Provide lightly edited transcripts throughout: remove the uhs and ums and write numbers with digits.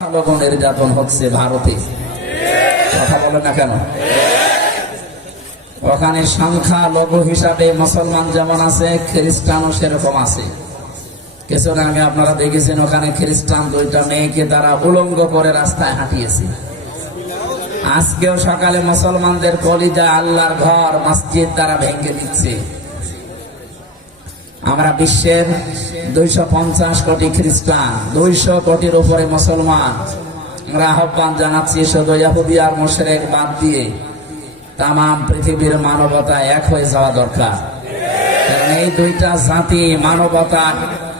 নির্যাতন হচ্ছে ভারতে, কথা বলে না কেন? ওখানে সংখ্যালঘু হিসাবে মুসলমান যেমন আছে, খ্রিস্টানও সেরকম আছে। কিছুদিন আগে আপনারা দেখেছেন ওখানে খ্রিস্টান দুইটা মেয়েকে তারা উলঙ্গ করে রাস্তায় হাঁটিয়েছে। আজকেও সকালে মুসলমানদের কলিজা আল্লাহর ঘর মসজিদ তারা ভেঙে দিচ্ছে। আমরা বিশ্বের 250 কোটি খ্রিস্টান, 200 কোটির উপরে মুসলমান। আমরা আহ্বান জানাচ্ছি শুধু ইহুদি আর মুশরিক বাদ দিয়ে তাম পৃথিবীর মানবতা এক হয়ে যাওয়া দরকার। কারণ এই দুইটা জাতি মানবতার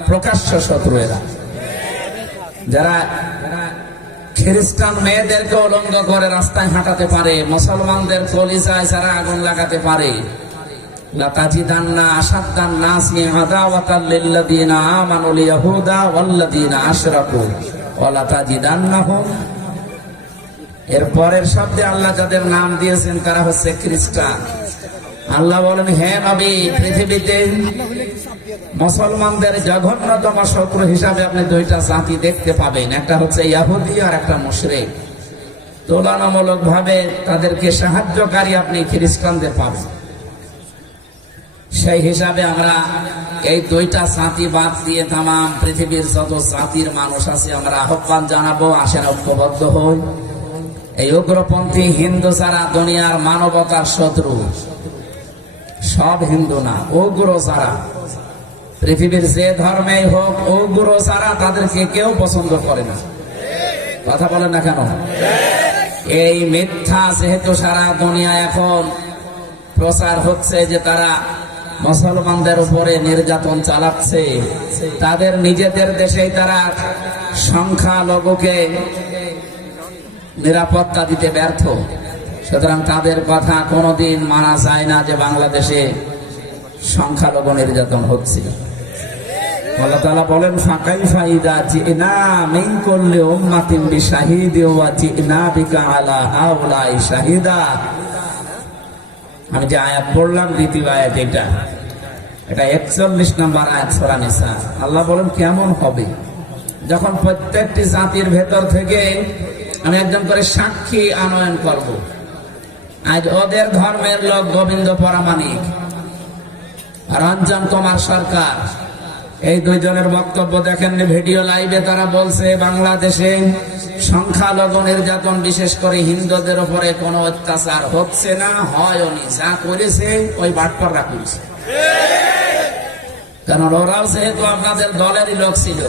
প্রকাশ্য শত্রু। এরা যারা খ্রিস্টান মেয়েদেরকে উলঙ্গ করে রাস্তায় হাঁটাতে পারে, মুসলমানদের কলিজায় যারা আগুন লাগাতে পারে, লাতাজিদান্না আশাদ্দান নাসি আদাওয়াতাল লিল্লাযিনা আমানুল ইয়াহুদা ওয়াল্লাযিনা আশরাকু ওয়া লাতাজিদান্নাহুম। এর পরের শব্দে আল্লাহ যাদের নাম দিয়েছেন তারা হচ্ছে খ্রিস্টান। আল্লাহ বলেন, হে নবী, পৃথিবীতে মুসলমানদের জঘন্যতম শত্রু হিসাবে আপনি দুইটা জাতি দেখতে পাবেন, একটা হচ্ছে ইহুদি আর একটা মুশরিক। তুলনামূলকভাবে তাদেরকে সাহায্যকারী আপনি খ্রিস্টানদের পাবেন। সেই হিসাবে আমরা এই দুইটা জাতি বাদ দিয়ে তাম পৃথিবীর যত জাতির মানুষ আছে আমরা আহ্বান জানাবো, আসেন ঐক্যবদ্ধ হই। এই উগ্রপন্থী হিন্দু যারা দুনিয়ার মানবতার শত্রু, সব হিন্দু না, উগ্র যারা পৃথিবীর যে ধর্মেই হোক, উগ্র যারা তাদেরকে কেউ পছন্দ করে না। কথা বলেন না কেন? এই মিথ্যা যেহেতু সারা দুনিয়া এখন প্রচার হচ্ছে যে তারা মুসলমানদের উপরে নির্যাতন চালাচ্ছে, তাদের নিজেদের দেশেই তারা সংখ্যালঘুকে নিরাপত্তা দিতে ব্যর্থ। সুতরাং তাদের কথা কোনোদিন মানা যায় না যে বাংলাদেশে সংখ্যালঘু নির্যাতন হচ্ছে। আল্লাহ তাআলা বলেন, ফাকাইফা ইযা জিনা মিন কুল্লি উম্মাতিন বিশাহিদিন ওয়া জিনা বিকা আলা হাউলাই শাহিদা। আমি যে আয়াত পড়লাম, দ্বিতীয় আয়াত এটা 41 নম্বর আয়াত সূরা নিসা। আল্লাহ বলেন, কেমন হবে যখন প্রত্যেকটি জাতির ভেতর থেকে আমি একজন করে সাক্ষী আনয়ন করব। আজ ওদের ধর্মের লোক গোবিন্দ পরামানিক, রঞ্জন কুমার সরকার, এই দুইজনের বক্তব্য দেখেননি ভিডিও লাইভে? তারা বলছে বাংলাদেশে সংখ্যালঘু নির্যাতন, বিশেষ করে হিন্দুদের উপরে কোনো অত্যাচার হচ্ছে না, হয়নি। যা করেছে ওই বাটপাররা করেছে। কারণ ওরাও যেহেতু আপনাদের দলেরই লোক ছিল।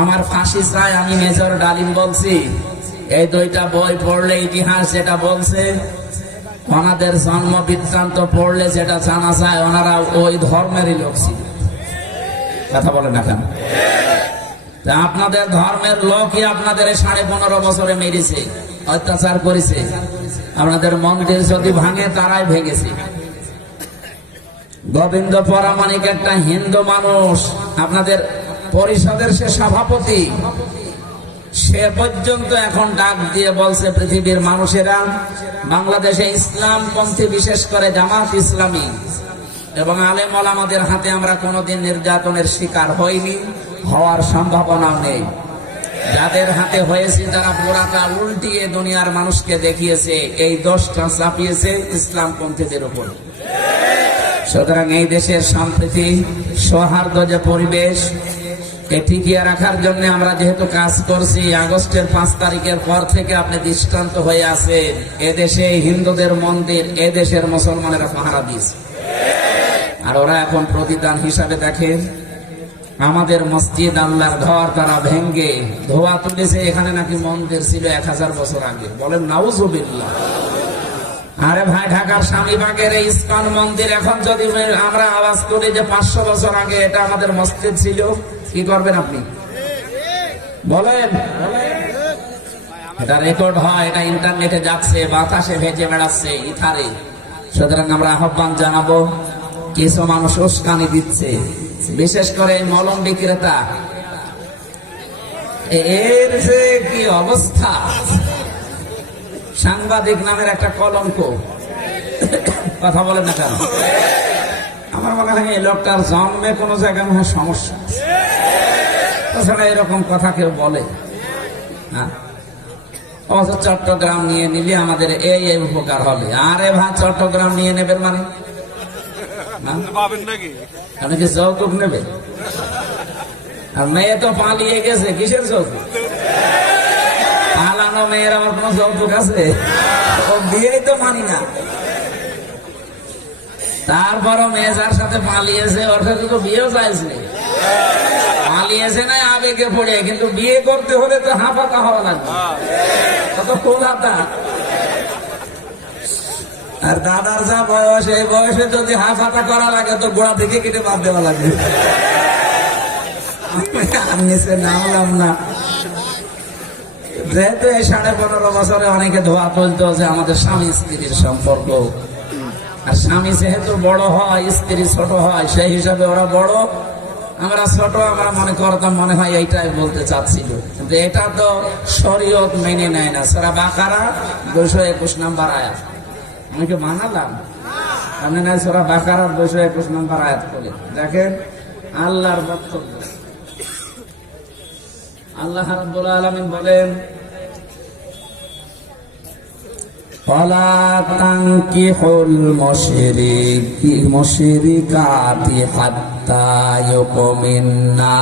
আমার ফাঁসি চাই, আমি মেজর ডালিম বলছি, এই দুইটা বই পড়লে ইতিহাস যেটা বলছে, ওনাদের জন্ম বৃত্তান্ত পড়লে যেটা জানা যায় ওনারা ওই ধর্মেরই লোক ছিল। কথা বলে না কেন? আপনাদের ধর্মের লোকই আপনাদের 15.5 বছরে মেরেছে, অত্যাচার করেছে। আপনাদের মন্দির যদি ভাঙে তারাই ভেঙেছে। গোবিন্দ পরামানিক একটা হিন্দু মানুষ, আপনাদের পরিষদের সে সভাপতি, সে পর্যন্ত এখন ডাক দিয়ে বলছে পৃথিবীর মানুষেরা বাংলাদেশে ইসলামপন্থী, বিশেষ করে জামাত ইসলামী এবং আলেম ওলামাদের হাতে আমরা কোনোদিন নির্যাতনের শিকার হইনি, হওয়ার সম্ভাবনাও নেই। যাদের হাতে হয়েছে তারা পুরাটা উল্টিয়ে দুনিয়ার মানুষকে দেখিয়েছে, এই দোষটা চাপিয়েছে ইসলামপন্থীদের উপর। সুতরাং এই দেশের সম্প্রীতি, সৌহার্দ্য যে পরিবেশ, টিকিয়ে রাখার জন্য আমরা যেহেতু কাজ করছি, আগস্টের 5 তারিখের পর থেকে আপনি দৃষ্টান্ত হয়ে আছেন। এদেশে হিন্দুদের মন্দির এদেশের মুসলমানেরা পাহারা দিয়েছে, আর ওরা এখন প্রতিদান হিসাবে দেখেন আমাদের মসজিদ আল্লাহর ঘর তারা ভেঙ্গে ধোয়া তুলেছে। এখানে নাকি মন্দির ছিল 1000 বছর আগে। বলেন নাউজুবিল্লাহ। আরে ভাই, ঢাকার স্বামীবাগের এই ইসকন মন্দির এখন যদি আমরা আওয়াজ করি যে 500 বছর আগে এটা আমাদের মসজিদ ছিল, কি করবেন আপনি? বলেন। এটা রেকর্ড হয়, এটা ইন্টারনেটে যাচ্ছে, বাতাসে ভেজে বেড়াচ্ছে, ইথারে। সুতরাং আমরা আহ্বান জানাবো, কিছু মানুষ উস্কানি দিচ্ছে, বিশেষ করে মলম বিক্রেতা, এর যে কি অবস্থা। সাংবাদিক নামের একটা কলঙ্ক। কথা বলেন না কেন? আমার মনে হয় এই লোকটার জন্মে কোনো জায়গায় মনে হয় সমস্যা। তাছাড়া এরকম কথা কেউ বলে? হ্যাঁ, অথচ চট্টগ্রাম নিয়ে নিলে আমাদের এই এই উপকার হবে। আরে ভাই, চট্টগ্রাম নিয়ে নেবেন মানে কি যৌতুক নেবে? আর মেয়ে তো পালিয়ে গেছে, কিসের যৌতুক? পালানো মেয়ের আমার কোন যৌতুক আছে? ও বিয়েই তো মানি না। তারপরও মেয়ে যার সাথে পালিয়েছে ওর সাথে তো বিয়েও চাইছে, পালিয়েছে না আবেগে পড়ে, কিন্তু বিয়ে করতে হলে তো হাঁপাতা হওয়া লাগবে, কত কোলাতা। আর দাদার যা বয়স, এই বয়সে যদি হাঁপাতা করা লাগে তো গোড়া থেকে কেটে বাদ দেওয়া লাগবে। আমি নিচে নামলাম না, যেহেতু এই 15.5 বছরে অনেকে ধোয়া তুলতো যে আমাদের স্বামী স্ত্রীর সম্পর্ক, আর স্বামী যেহেতু বড় হয়, স্ত্রী ছোট হয়, সেই হিসাবে ওরা বড়, আমরা ছোট, আমরা মনে করতাম মনে হয় এইটাই বলতে চাচ্ছিল, কিন্তু এটা তো শরীয়ত মেনে নেয় না। সূরা বাকারা 221 নম্বর আয়াত, আমি কি মানালাম? আপনি না সূরা বাকারা 221 নম্বর আয়াত বলে দেখেন আল্লাহর বক্তব্য। আল্লাহ রাব্বুল আলামিন বলেন, ওয়ালা তানকিহুল মুশরিকাতি হাত্তা ইউমিননা।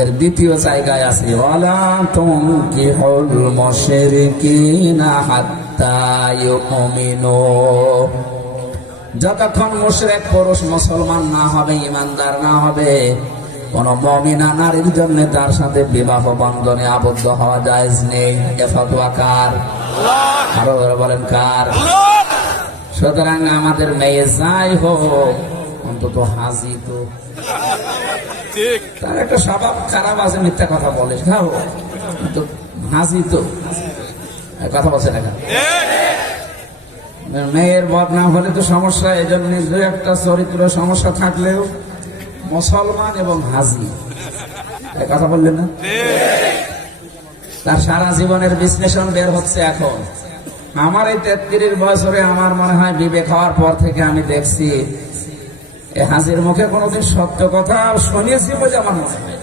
এর দ্বিতীয় জায়গায় আছে ওয়ালা তানকিহুল মুশরিকিনা হাত্তা ইউমিনু। যতক্ষণ মুশরিক পুরুষ মুসলমান না হবে, ইমানদার না হবে, কোন মুমিনা নারীর জন্য তার সাথে বিবাহ বন্ধনে আবদ্ধ হওয়া জায়েজ নেই। এ ফতোয়া কার? আরো বলেন কার? সুতরাং আমাদের মেয়ে যাই হোক, অন্তত হাজি তো, তার একটা স্বভাব খারাপ আছে, মিথ্যা কথা বলে, খাও তো হাজি তো কথা বলছে না। মেয়ের বদনাম হলে তো সমস্যা, এই জন্য দু একটা চরিত্র সমস্যা থাকলেও মুসলমান এবং হাজি, কথা বললেন না? তার সারা জীবনের বিশ্লেষণ বের হচ্ছে এখন। আমার এই 33 বছরে আমার মনে হয় বিবেক হওয়ার পর থেকে আমি দেখছি এ হাজির মুখে কোনোদিন সত্য কথা শুনেছি বলে আমার মনে হয়।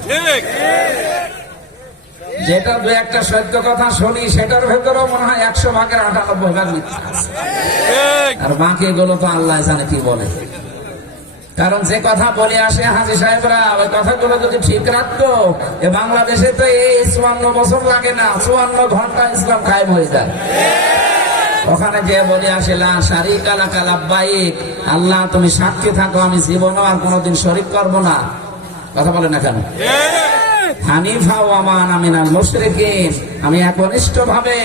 যেটা দু একটা সত্য কথা শুনি সেটার ভেতরেও মনে হয় 100 ভাগের 98 ভাগ মিথ্যা আছে, আর বাকি গুলো তো আল্লাহ জানে কি বলে। কারণ যে কথা বলে আসে হাজী সাহেবরা, ওই কথাগুলো যদি ঠিক রাখতো, এ বাংলাদেশে তো এই 54 বছর লাগে না, 54 ঘন্টা ইসলাম কায়েম হয়ে যায়। ওখানে যে বলে আসে লা শারিকা লাকা লাব্বাইক, আল্লাহ তুমি সাক্ষী থাকো, আমি জীবনও আর কোনোদিন শরীক করব না। কথা বলে না কেন? হানিফা ওয়া মা আনা মিনাল মুশরিকিন, আমি একনিষ্ঠ ভাবে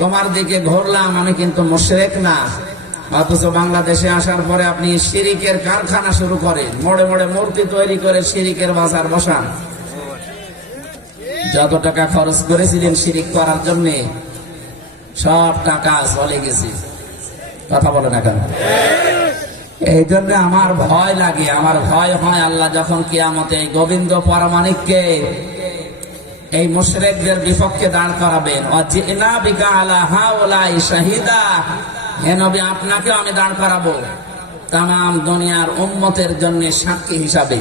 তোমার দিকে ঘুরলাম, আমি কিন্তু মুশরিক না। অথচ বাংলাদেশে আসার পরে আপনি শিরিকের কারখানা শুরু করেন, মোড়ে মোড়ে মূর্তি তৈরি করে শিরিকের বাজার বসান। যত টাকা খরচ করেছিলেন শিরিক করার জন্য, সব টাকা চলে গেছে। কথা বলে না কেন? এই জন্য আমার ভয় লাগে, আমার ভয় হয় আল্লাহ যখন কিয়ামতে এই গোবিন্দ পরমাণিককে এই মুশরিকদের বিপক্ষে দাঁড় করাবেন, ওয়াজিনা বিকা আলা হাউলাই শাহিদা, হে নবী আপনাকেও আমি দাঁড় করাবো তামাম দুনিয়ার উম্মতের জন্য সাক্ষী হিসাবে।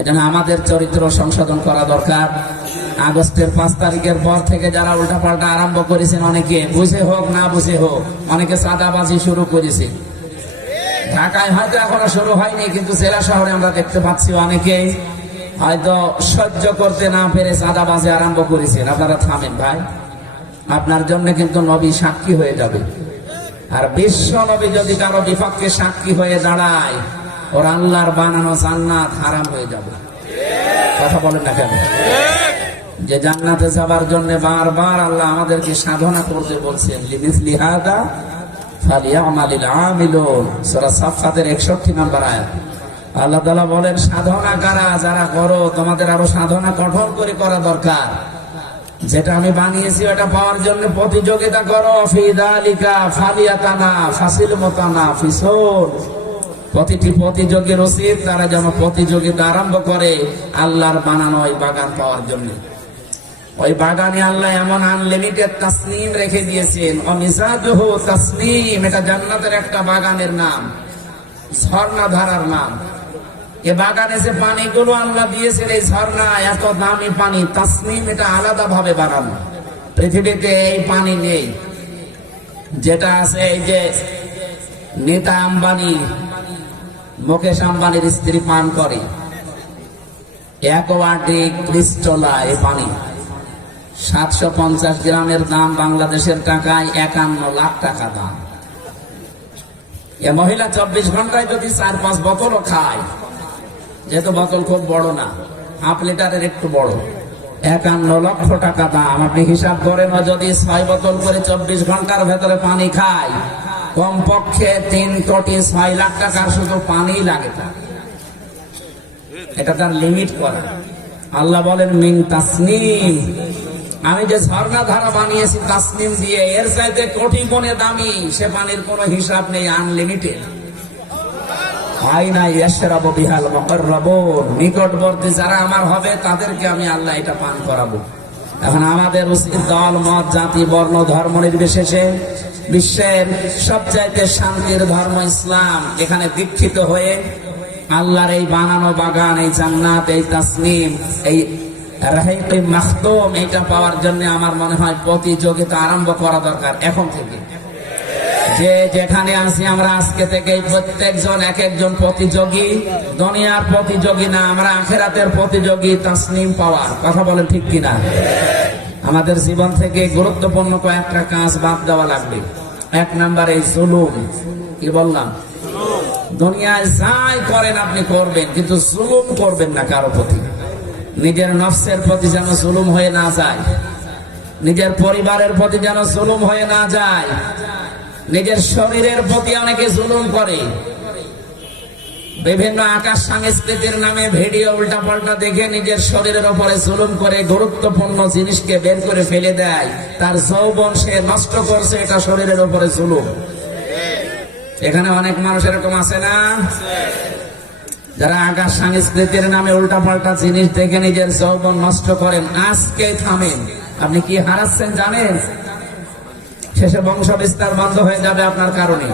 এজন্য আমাদের চরিত্র সংশোধন করা দরকার। আগস্টের 5 তারিখের পর থেকে যারা উল্টাপাল্টা আরম্ভ করেছেন, অনেকে বুঝে হোক না বুঝে হোক, অনেকে চাঁদাবাজি শুরু করেছে। ঢাকায় হয়তো এখনো শুরু হয়নি, কিন্তু জেলা শহরে আমরা দেখতে পাচ্ছি অনেকেই হয়তো সহ্য করতে না পেরে চাঁদাবাজি আরম্ভ করেছেন। আপনারা থামেন ভাই, আপনার জন্য কিন্তু নবী সাক্ষী হয়ে যাবে। আর বিশ্ব নবী যদি কারো বিপক্ষে সাক্ষী হয়ে দাঁড়ায়, ওর আল্লাহর বানানো জান্নাত হারাম হয়ে যাবে। কথা বলেন না কেন? যে জান্নাতে যাবার জন্য বারবার আল্লাহ আমাদেরকে সাধনা করতে বলছেন, লিমিসলি হাদা ফালিয়ামালিল আমিলুন, সূরা সাফফাতের 61 নম্বর আয়াত। আল্লাহ তাআলা বলেন, সাধনা কারা যারা করো, তোমাদের আরো সাধনা কঠোর করে করা দরকার। যেটা আমি বানিয়েছি ওটা পাওয়ার জন্য প্রতিযোগিতা করো। ফি যালিকা ফালিয়াতানা ফাসিল মুতানা ফিসুল, প্রতিটি প্রতিযোগীর উচিত তারা যেন প্রতিযোগিতা আরম্ভ করে আল্লাহর বানানো ওই বাগান পাওয়ার জন্য। ওই বাগানে আল্লাহ এমন আনলিমিটেড তাসনিম রেখে দিয়েছেন, অমিজাজুহু তাসনিম, এটা জান্নাতের একটা বাগানের নাম, ঝর্ণা ধারার নাম। এ বাগানে যে পানিগুলো আল্লাহ দিয়েছেন, এই ঝর্ণা এত দামি পানি, তাসনিম, এটা আলাদা ভাবে বানানো। পৃথিবীতে এই পানি নেই যেটা আছে এই যে নীতা আম্বানি, মুকেশ আম্বানির স্ত্রী পান করে, অ্যাকোয়াটিক ক্রিস্টোলা এই পানি। 750 গ্রামের দাম বাংলাদেশের টাকায় 51 লাখ টাকা দাম। এ মহিলা 24 ঘন্টায় যদি 4-5 বোতলও খায়, যেহেতু বোতল খুব বড় না, হাফ লিটারের একটু বড়, 51 লক্ষ টাকা দাম। আপনি হিসাব করেন, যদি 6 বোতল করে 24 ঘন্টার ভেতরে পানি খায়, কমপক্ষে 3 কোটি 6 লাখ টাকার শুধু পানি লাগে তার। এটা তার লিমিট করা। আল্লাহ বলেন মিন তাসনিম, আমি যে ঝর্ণা ধারা বানিয়েছি তাসনিম দিয়ে, এর চাইতে কোটি গুণে দামি সে পানির কোনো হিসাব নেই, আনলিমিটেড। আইনা ইয়াশরাবু বিহাল মুকাররাবুন, নিকটবর্তী যারা আমার হবে তাদেরকে আমি আল্লাহ এটা পান করাবো। এখন আমাদের উচিত দল মত জাতি বর্ণ ধর্ম নির্বিশেষে বিশ্বের সবচাইতে শান্তির ধর্ম ইসলাম, এখানে দীক্ষিত হয়ে আল্লাহর এই বানানো বাগান, এই জান্নাত, এই তাসনিম, এই রাহিকে মাখতুম, এটা পাওয়ার জন্য আমার মনে হয় প্রতিযোগিতা আরম্ভ করা দরকার এখন থেকে। যে যেখানে আছি আমরা আজকে থেকে প্রত্যেকজন এক একজন প্রতিযোগী, দুনিয়ার প্রতিযোগী না, আমরা আখিরাতের প্রতিযোগী তাসনিম পাওয়ার। কথা বলেন ঠিক কিনা? আমাদের জীবন থেকে গুরুত্বপূর্ণ কয়েকটা কাজ বাদ দেওয়া লাগবে। 1 নম্বরে জুলুম। কি বললাম? দুনিয়ায় যাই করেন আপনি করবেন, কিন্তু জুলুম করবেন না কারো প্রতি। নিজের নফসের প্রতি যেন জুলুম হয়ে না যায়, নিজের পরিবারের প্রতি যেন জুলুম হয়ে না যায়, নিজের শরীরের প্রতি অনেকে জুলুম করে। বিভিন্ন আকাশ সংস্কৃতির নামে ভিডিও উল্টাপাল্টা দেখে নিজের শরীরের উপরে জুলুম করে গুরুত্বপূর্ণ জিনিসকে বের করে ফেলে দেয়। তার যৌবন সে নষ্ট করছে, এটা শরীরের উপরে জুলুম। এখানে অনেক মানুষ এরকম আছে না, যারা আকাশ সংস্কৃতির নামে উল্টাপাল্টা জিনিস দেখে নিজের যৌবন নষ্ট করেন। আজকে থামেন। আপনি কি হারাচ্ছেন জানেন? শেষে বংশ বিস্তার বন্ধ হয়ে যাবে আপনার কারণে।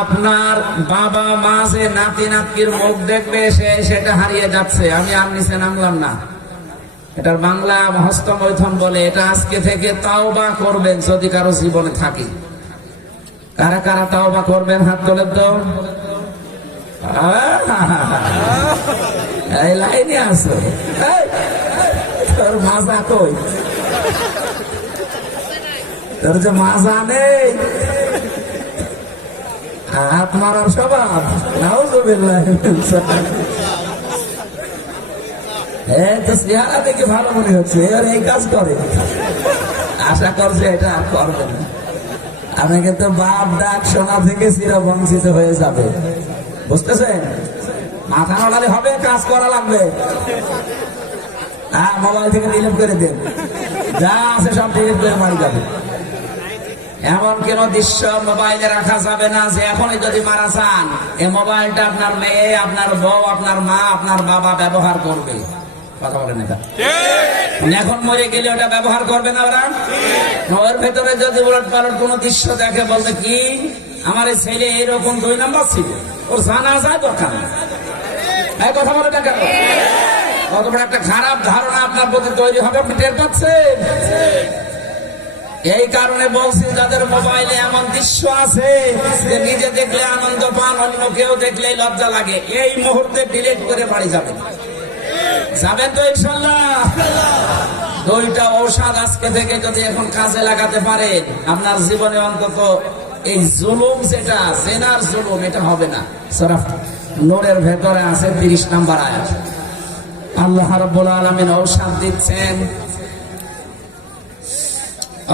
আপনার বাবা মা যে নাতি নাতকির মুখ দেখবে, সেটা হারিয়ে যাচ্ছে। আমি আর নিচে নামলাম না, এটার বাংলা হস্তমৈথুন বলে। এটা আজকে থেকে তাওবা করবেন যদি কারো জীবনে থাকে। কারা কারা তাওবা করবেন হাত তোলেন তো। এই লাইনে আসো, তোর মাজা কই? তোর যে মাজা নেই, হাত মারার স্বভাব। নাউযুবিল্লাহ। তো চেহারা দেখে ভালো মনে হচ্ছে, এর এই কাজ করে। আশা করছে এটা আর করবে না। আপনি কিন্তু বাপ ডাক শোনা থেকে চিরবঞ্চিত হয়ে যাবে, বুঝতেছেন? মাথা নাড়ালে হবে, কাজ করা লাগবে। হ্যাঁ, মোবাইল থেকে ডিলিট করে দেন, যা আছে সব ডিলিট করে মারি যাবে। এমন কোন দৃশ্য মোবাইলে রাখা যাবে না যে এখনই যদি মারা যান, এই মোবাইলটা আপনার মেয়ে, আপনার বউ, আপনার মা, আপনার বাবা ব্যবহার করবে। কথা বলেন এটা? এখন মরে গেলে ওটা ব্যবহার করবে না ওরা? ওর ভেতরে যদি উলট পালট কোন দৃশ্য দেখে, বলবে কি আমার এই ছেলে এরকম 2 নম্বর ছিল, ওর জানা যায় দরকার নেই। এই কথা বলে দেখেন, কত বড় একটা খারাপ ধারণা আপনার প্রতি তৈরি হবে, আপনি টের পাচ্ছেন? এই কারণে বলছি, যাদের মোবাইলে এমন দৃশ্য আছে যে নিজে দেখলে আনন্দ পান, অন্য কেউ দেখলে লজ্জা লাগে, এই মুহূর্তে ডিলিট করে বাড়ি যাবেন। যাবেন তো ইনশাআল্লাহ? 2টা ঔষধ আজকে থেকে যদি এখন কাজে লাগাতে পারেন, আপনার জীবনে অন্তত এই জুলুম, যেটা জেনার জুলুম, এটা হবে না। সূরা নূরের ভেতরে আছে 30 নম্বর আয়াত। আল্লাহ রাব্বুল আলামিন ঔষধ দিচ্ছেন,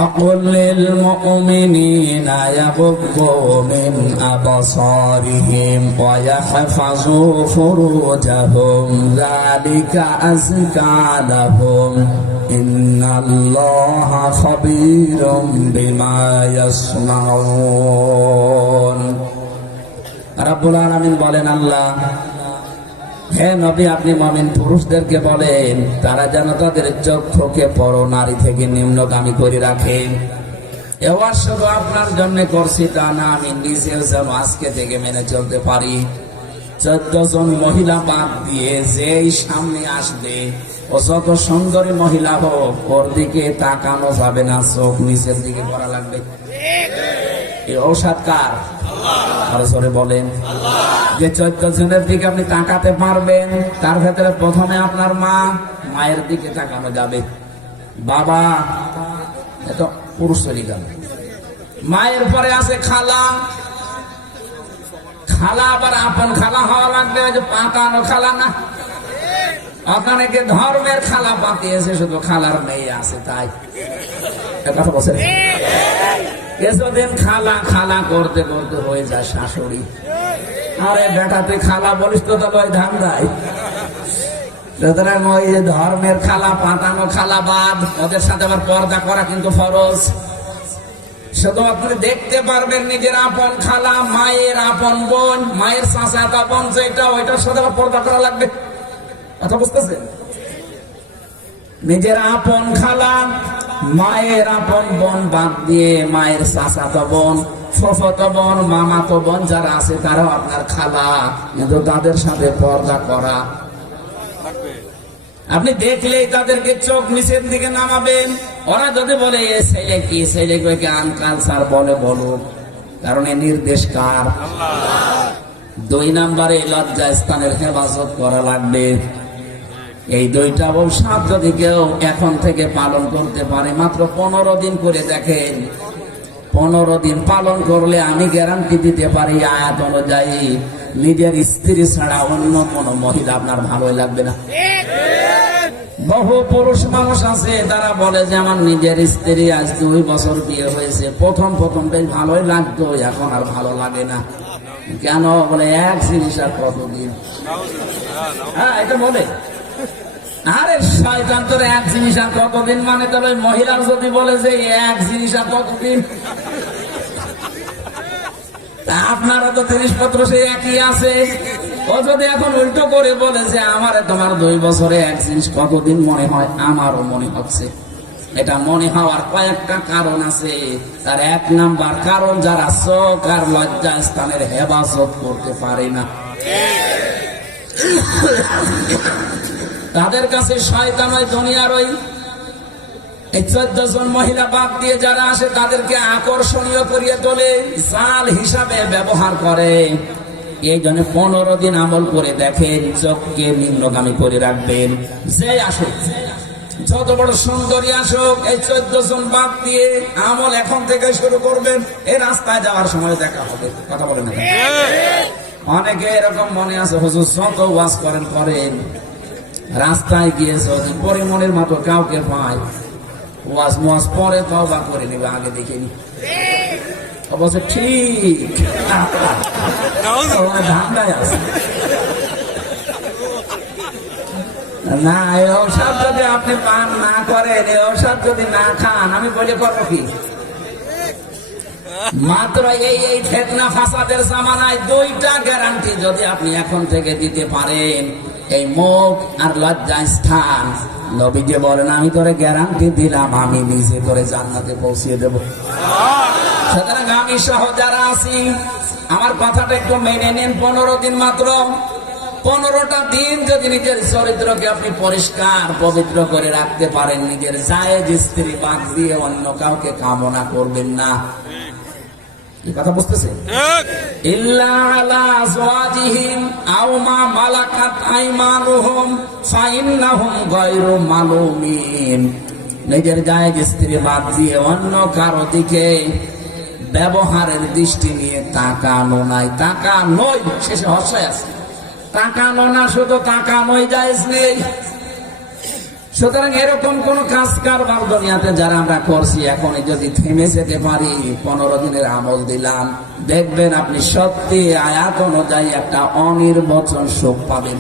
أقل للمؤمنين يغضوا من أبصارهم ويحفظوا فروجهم ذلك أزكى لهم إن الله خبير بما يصنعون। রাব্বুল আলামিন বলেন, আল্লাহ, হে নবী, আপনি মুমিন পুরুষদেরকে বলেন তারা যেন তাদের চক্ষুকে পর নারী থেকে নিম্নগামী করে রাখেন। এবার শুধু আপনার জন্য করছি তা না, আমি নিজেও যেন আজকে থেকে মেনে চলতে পারি। 14 জন মহিলা বাদ দিয়ে যেই সামনে আসবে ও যত সুন্দরী মহিলা হোক, ওর দিকে তাকানো যাবে না, চোখ নিচের দিকে করা লাগবে। এই ঔষধ কার? আরো জোরে বলেন। যে 14 জনের দিকে আপনি তাকাতে পারবেন, তার ভেতরে প্রথমে আপনার মা, মায়ের দিকে তাকানো যাবে। বাবা, এটা পুরুষ চলে গেল। মায়ের পরে আছে খালা, খালা আবার আপন খালা হওয়া লাগবে, ওই যে পাকানো খালা না। ওখানে কে ধর্মের খালা পাতিয়েছে, শুধু খালার মেয়ে আছে তাই কথা বলছে। কিছুদিন খালা খালা করতে করতে হয়ে যায় শাশুড়ি। আরে বেটা তুই খালা বলিস তো ওই ধান দেয়। সুতরাং ওই যে ধর্মের খালা, পাতানো খালা বাদ, ওদের সাথে আবার পর্দা করা কিন্তু ফরজ। শুধু আপনি দেখতে পারবেন নিজের আপন খালা, মায়ের আপন বোন, মায়ের চাচাতো বোন যেটা, ওইটার সাথে আবার পর্দা করা লাগবে। কথা বুঝতেছেন? নিজের আপন খালা, মায়ের আপন বোন বাদ দিয়ে মায়ের চাচাতো বোন, ফুফাতো বোন, মামাতো বোন যারা আছে তারাও আপনার খালা, কিন্তু তাদের সাথে পর্দা করা। আপনি দেখলেই তাদেরকে চোখ নিচের দিকে নামাবেন। ওরা যদি বলে এ ছেলে কি, ছেলেকে আনকালচার বলে বলুক, কারণ এ নির্দেশ কার? 2 নম্বরে লজ্জা স্থানের হেফাজত করা লাগবে। এই 2টা ঔষধ যদি কেউ এখন থেকে পালন করতে পারে, মাত্র 15 দিন করে দেখেন, 15 দিন পালন করলে আমি গ্যারান্টি দিতে পারি আয়াত অনুযায়ী নিজের স্ত্রী ছাড়া অন্য কোনো মহিলা আপনার ভালোই লাগবে না। বহু পুরুষ মানুষ আছে তারা বলে যে আমার নিজের স্ত্রী আজ 2 বছর বিয়ে হয়েছে, প্রথম বেশ ভালোই লাগতো, এখন আর ভালো লাগে না। কেন? বলে এক জিনিস আর কতদিন। হ্যাঁ, এটা বলে। আরে শয়তান, তোর এক জিনিস আর কতদিন মানে তাহলে মহিলার যদি বলে যে এক জিনিস আর কতদিন, আপনারা তো জিনিসপত্র সেই একই আছে। ও যদি এখন উল্টো করে বলে যে আমারে তোমার 2 বছরে এক জিনিস কতদিন মনে হয়, আমারও মনে হচ্ছে। এটা মনে হওয়ার কয়েকটা কারণ আছে। তার 1 নাম্বার কারণ, যারা চোখ আর লজ্জা স্থানের হেফাজত করতে পারে না, তাদের কাছে শয়তান ওই দুনিয়ার ওই 14 জন মহিলা বাদ দিয়ে যারা আসে তাদেরকে আকর্ষণীয় করিয়ে তোলে, জাল হিসাবে ব্যবহার করে। এই জন্য 15 দিন আমল করে দেখেন, চোখকে নিম্নগামী করে রাখবেন। যে আসুক, যত বড় সুন্দরী আসুক, এই 14 জন বাদ দিয়ে আমল এখন থেকে শুরু করবেন। এই রাস্তায় যাওয়ার সময় দেখা হবে। কথা বলেন না? অনেকে এরকম মনে আছে, হুজুর যত ওয়াজ করেন, রাস্তায় গিয়ে যদি পরিমণের মতো কাউকে পায়, ওয়াজ পরে তওবা করে নেবে, আগে দেখিনি। অবশ্য ঠিক ধান্দায় আছে না। এই ঔষধ যদি আপনি পান না করেন, এই ঔষধ যদি না খান, আমি বলে করবো কি? মাত্র এই ফিতনা ফাসাদের জামানায় 2টা গ্যারান্টি যদি আপনি এখন থেকে দিতে পারেন, এই মুখ আর লজ্জা স্থান, নবীজি বলেন আমি তোরে গ্যারান্টি দিলাম, আমি নিজে করে জান্নাতে পৌঁছিয়ে দেব। সুতরাং আমি সহ যারা আছি, আমার কথাটা একটু মেনে নিন। 15 দিন মাত্র, 15টা দিন যদি নিজের চরিত্রকে আপনি পরিষ্কার পবিত্র করে রাখতে পারেন, নিজের জায়েজ স্ত্রী বাদ দিয়ে অন্য কাউকে কামনা করবেন না। এই কথা বুঝতেছে? ইল্লা আলা আজওয়াজিহিম আও মা মালাকাত আইমানুহুম ফাইন্নাহুম গায়রু মালুমিন। নিজের জায়েজ স্ত্রী বাদ দিয়ে অন্য কারো দিকে ব্যবহারের দৃষ্টি নিয়ে তাকানো নাই, তাকানোই, শেষে হর্ষই আছে, তাকানো না, শুধু তাকানোই জায়েজ নেই। সুতরাং এরকম কোন কাজ কারবার দুনিয়াতে যারা আমরা করছি, এখনই যদি থেমে যেতে পারি, 15 দিনের আমল দিলাম, দেখবেন আপনি সত্যি আয়াত অনুযায়ী একটা অনির্বচন সুখ পাবেন।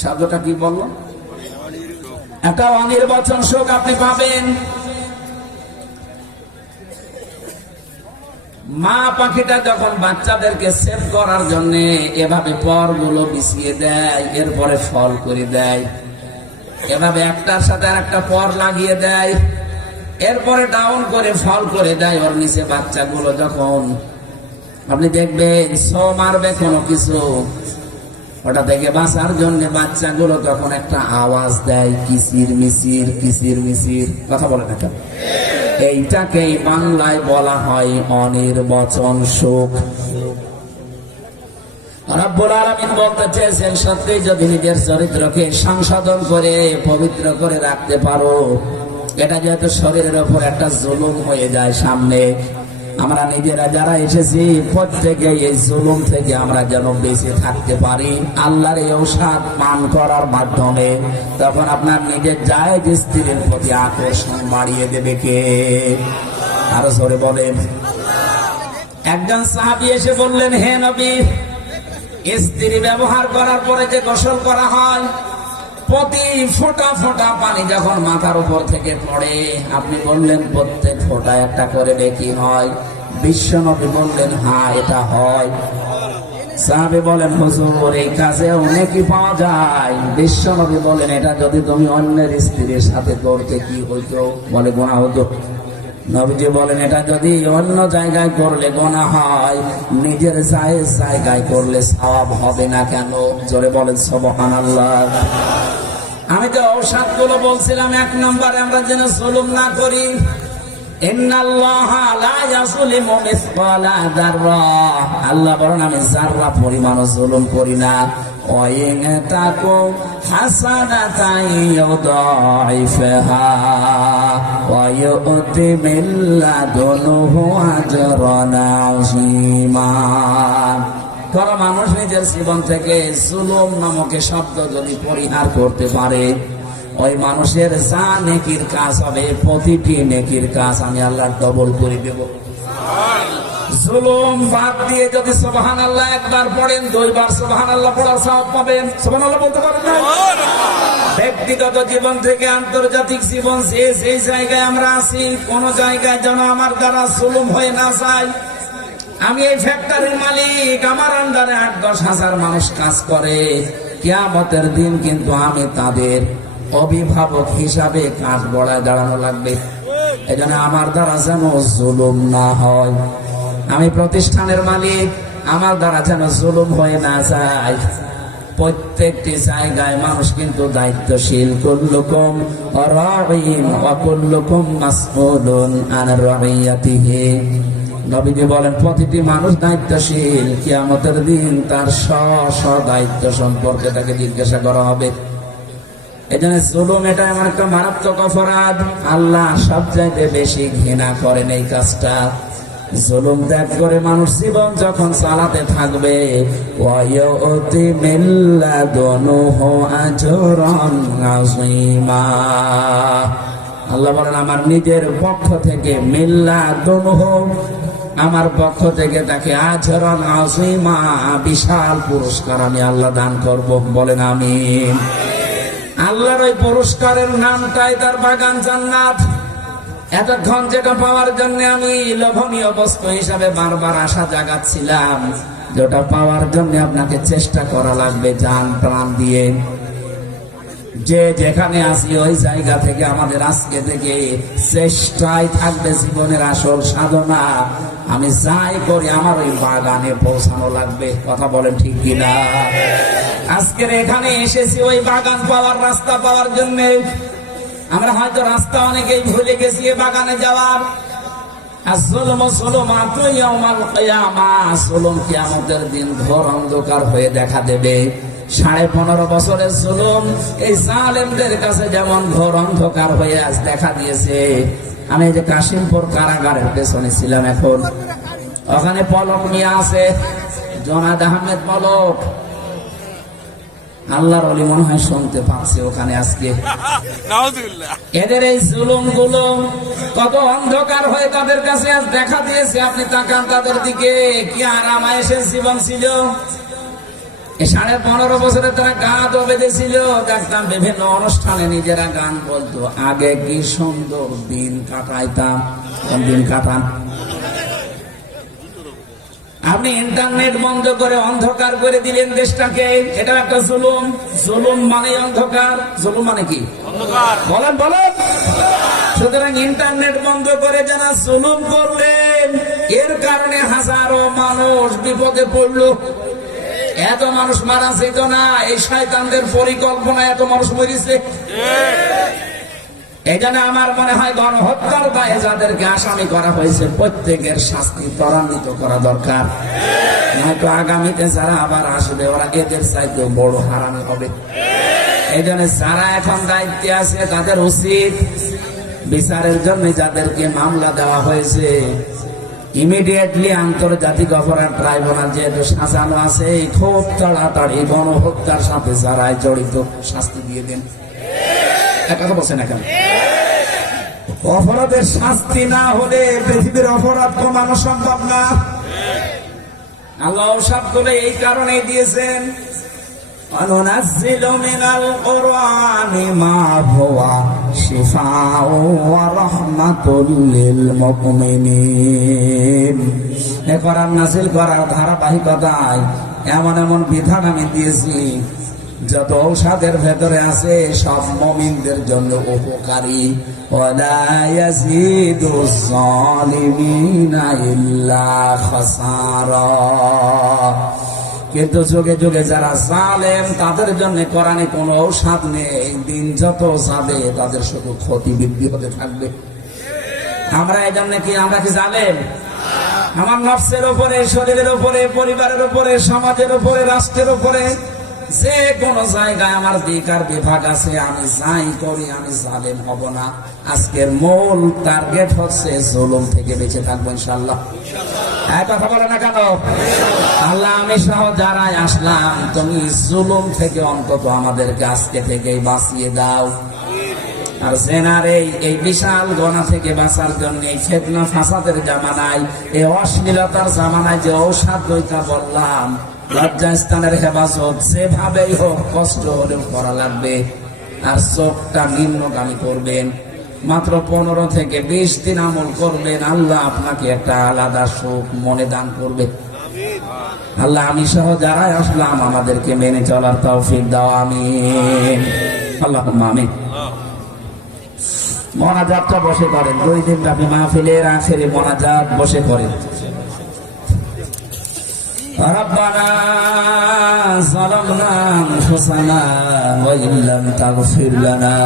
শব্দটা কি বলল? একটা অনির্বচন সুখ আপনি পাবেন। মা পাখিটা যখন বাচ্চাদেরকে সেভ করার জন্য এভাবে পরগুলো বিছিয়ে দেয়, এরপরে ফল করে দেয়, এভাবে একটার সাথে আর একটা পর লাগিয়ে দেয়, এরপরে ডাউন করে ফল করে দেয়, ওর নিচে বাচ্চাগুলো যখন আপনি দেখবেন ছো মারবে কোনো কিছু, ওটা থেকে বাঁচার জন্য বাচ্চাগুলো তখন একটা আওয়াজ দেয়, কিসির মিসির কিসির মিসির, কথা বলে না কেন? এইটাকেই বাংলায় বলা হয় অনির্বচন সুখ। রব্বুল আলামিন বলতে চেয়েছেন, সত্যি যদি নিজের চরিত্রকে সংশোধন করে পবিত্র করে রাখতে পারো, এটা যেহেতু শরীরের ওপর একটা জুলুম হয়ে যায় সামনে, আমরা নিজেরা যারা এসেছি প্রত্যেকে এই জুলুম থেকে আমরা যেন বেঁচে থাকতে পারি আল্লাহর এই ঔষধ পান করার মাধ্যমে, তখন আপনার নিজের জায়েজ স্ত্রীর প্রতি আকর্ষণ বাড়িয়ে দেবে কে? আরো জোরে বলেন। একজন সাহাবী এসে বললেন, হে নবী, স্ত্রী ব্যবহার করার পরে যে গোসল করা হয়, প্রতি ফোঁটা ফোঁটা পানি যখন মাথার উপর থেকে পড়ে, আপনি বললেন প্রত্যেক ফোঁটা একটা করে নেকি হয়। বিশ্বনবী বললেন, হ্যাঁ এটা হয়। সাহাবী বলেন, হুজুর এই কাজে নেকি পাওয়া যায়? বিশ্বনবী বলেন, এটা যদি তুমি অন্যের স্ত্রীর সাথে করতে কি হইতো? বলে গুনাহ হতো। নবীজি বলেন, এটা যদি অন্য জায়গায় করলে গুনাহ হয়, নিজের জায়েজ জায়গায় করলে সওয়াব হবে না কেন? জোরে বলেন সুবহানাল্লাহ। আমি তো ঔষধ গুলো বলছিলাম, এক নম্বরে আমরা যেন জুলুম না করি। ইন্নাল্লাহা লা ইয়াযলিমু মিসকালা যাররা, আল্লাহ বলেন আমি যাররা পরিমাণ জুলুম করি না। ওয়া ইন তাকু হাসানাতান ইউদাইফহা ওয়া ইউতি মিন লাদুনহু আজরান আযীমা। কোন মানুষ নিজের জীবন থেকে জুলুম নামক শব্দ যদি পরিহার করতে পারে, ওই মানুষের যা নেকির কাজ হবে প্রতিটি নেকির কাজ আমি আল্লাহ ডবল করে দেব। জুলুম বাদ দিয়ে যদি সুবহানাল্লাহ একবার পড়েন, দুইবার সুবহানাল্লাহ পড়ার সওয়াব পাবেন। সুবহানাল্লাহ বলতে পারেন না? ব্যক্তিগত জীবন থেকে আন্তর্জাতিক জীবন, যে জায়গায় আমরা আছি, কোন জায়গায় যেন আমার দ্বারা জুলুম হয়ে না যায়। আমি এই ফ্যাক্টরির মালিক, আমার আন্ডারে ৮-১০ হাজার মানুষ কাজ করে। কিয়ামতের দিন কিন্তু আমি তাদের অভিভাবক হিসাবে কাজ বড়ায় দাঁড়ানো লাগবে। এই জন্য আমার দ্বারা যেন জুলুম না হয়। আমি প্রতিষ্ঠানের মালিক, আমার দ্বারা যেন জুলুম হয়ে না যায়। প্রত্যেকটি জায়গায় মানুষ কিন্তু দায়িত্বশীল। কুল্লুকুম রাঈন ওয়া কুল্লুকুম মাসউলুন আন রাইয়াতিহি। নবীজি বলেন, প্রতিটি মানুষ দায়িত্বশীল। কিয়ামতের দিন তার স্ব দায়িত্ব সম্পর্কে তাকে জিজ্ঞাসা করা হবে। এজন্য জুলুম এটা এমন একটা মারাত্মক অপরাধ, আল্লাহ সবচাইতে বেশি ঘৃণা করেন এই কাজটা। জুলুম ত্যাগ করে মানুষ জীবন যখন চালাতে থাকবে, ওয়া ইউতি মিন লাদুনহু আজরান আযীমা, আল্লাহ বলেন আমার নিজের পক্ষ থেকে মিন লাদুনহু, আমার পক্ষ থেকে তাকে আজরান আযীমা, বিশাল পুরস্কার আমি আল্লাহ দান করব। বলেন আমিন। আল্লাহর ওই পুরস্কারের নামটাই তার বাগান জান্নাত। এতক্ষণ যেটা পাওয়ার জন্য আমি লোভনীয় বস্তু হিসাবে বারবার আশা জাগাচ্ছিলাম, যেটা পাওয়ার জন্য আপনাকে চেষ্টা করা লাগবে জান প্রাণ দিয়ে। যে যেখানে আসি ওই জায়গা থেকে আমাদের আজকে থেকে চেষ্টাই থাকবে জীবনের আসল সাধনা। আমি যাই করি আমার ওই বাগানে পৌঁছানো লাগবে। কথা বলেন ঠিক কিনা? আজকের এখানে এসেছি ওই বাগান পাওয়ার, রাস্তা পাওয়ার জন্য। আমরা হয়তো রাস্তা অনেকেই ভুলে গেছি বাগানে যাওয়ার। জুলুম কিয়ামতের দিন ঘোর অন্ধকার হয়ে দেখা দেবে। 15.5 বছরের জুলুম এই জালেমদের কাছে যেমন ঘোর অন্ধকার হয়ে আজ দেখা দিয়েছে। আমি এই যে কাশিমপুর কারাগারের পেছনে ছিলাম, এখন ওখানে পলক নিয়ে আছে, জনাদ আহমেদ পলক। আল্লাহর ওলি মনে হয় শুনতে পাচ্ছে ওখানে আজকে। এদের এই জুলুম গুলো কত অন্ধকার হয়ে তাদের কাছে আজ দেখা দিয়েছে। আপনি তাকান তাদের দিকে, কি আরাম আয়েশের জীবন ছিল। 15.5 বছরে তারা গানও বেঁধেছিল। দেখতাম বিভিন্ন অনুষ্ঠানে নিজেরা গান বলতো, আগে কি সুন্দর দিন কাটাইতাম। দিন কাটান। আপনি ইন্টারনেট বন্ধ করে অন্ধকার করে দিলেন দেশটাকে, এটা একটা জুলুম। জুলুম মানে অন্ধকার। জুলুম মানে কি? বলেন বলেন। সুতরাং ইন্টারনেট বন্ধ করে যারা জুলুম করলেন, এর কারণে হাজারো মানুষ বিপদে পড়লো। এত মানুষ মারা যেত না, এই শয়তানদের পরিকল্পনা এত মানুষ মরেছে। এই জন্য আমার মনে হয় গণহত্যার দায়ে যাদেরকে আসামি করা হয়েছে প্রত্যেকের শাস্তি ত্বরান্বিত করা দরকার, নয়তো আগামীতে যারা আবার আসবে ওরা এদের চাইতেও বড় হারামি হবে। এই জন্য যারা এখন দায়িত্বে আছে তাদের উচিত বিচারের জন্য যাদেরকে মামলা দেওয়া হয়েছে ইমিডিয়েটলি আন্তর্জাতিক অপরাধ ট্রাইব্যুনাল যেহেতু সাজানো আছে, খুব তাড়াতাড়ি গণহত্যার সাথে যারা জড়িত শাস্তি দিয়ে দেন। কথা বলছেন এখন, অপরাধের শাস্তি না হলে পৃথিবীর অপরাধ কমানো সম্ভব না। আল্লাহ সব করে এই কারণেই দিয়েছেন, অনুনাজ্জিলু মিনাল কুরআনি মা হুয়া শিফাউ ওয়া রাহমাতুল লিল মুমিনিন। এই কোরআন নাযিল করার ধারাবাহিকতায় এমন এমন বিধান আমি দিয়েছি যত ঔষধের ভেতরে আছে সব মুমিনদের জন্য উপকারী। ওয়ালা ইয়াজিদুজ জালিমিনা ইল্লা খাসারা। কিন্তু যুগে যুগে যারা জালেম তাদের জন্য কোরআনে কোনো ঔষধ নেই, দিন যত যাবে তাদের শুধু ক্ষতি বৃদ্ধি হতে থাকবে। আমরা এই জন্য কি আমরা কি জালেম? আমার নফসের উপরে, শরীরের উপরে, পরিবারের উপরে, সমাজের উপরে, রাষ্ট্রের উপরে, যে কোনো জায়গায় আমার দিক আর বিভাগ আছে, আমি যাই করি আমি জালেম হব না। আজকের মূল টার্গেট হচ্ছে জুলুম থেকে বেঁচে থাকবো ইনশাআল্লাহ। কথা বলে না কেন? আল্লাহ আমি সহ যারাই আসলাম, তুমি জুলুম থেকে অন্তত আমাদেরকে আজকে থেকেই বাঁচিয়ে দাও। আর জেনার এই বিশাল গণা থেকে বাঁচার জন্য এই ফিতনা ফাসাদের জামানায়, এই অশ্লীলতার জামানায় যে ঔষধ বইটা বললাম, লজ্জাস্থানের হেফাজত যেভাবেই হোক কষ্ট হলেও করা লাগবে। আর চোখটা নিম্নগামী করবেন, মাত্র 15 থেকে 20 দিন আমল করবেন, আল্লাহ আপনাকে একটা আলাদা সুখ মনে দান করবে। আল্লাহ আমি সহ যারাই আসলাম আমাদেরকে মেনে চলার তৌফিক দাও, আমিন। আল্লাহুম্মা আমিন। মোনাজাতটা বসে করেন, 2 দিন ব্যাপী মাহফিলের আখেরি মোনাজাত বসে করেন। ربنا ظلمنا أنفسنا وإن لم تغفر لنا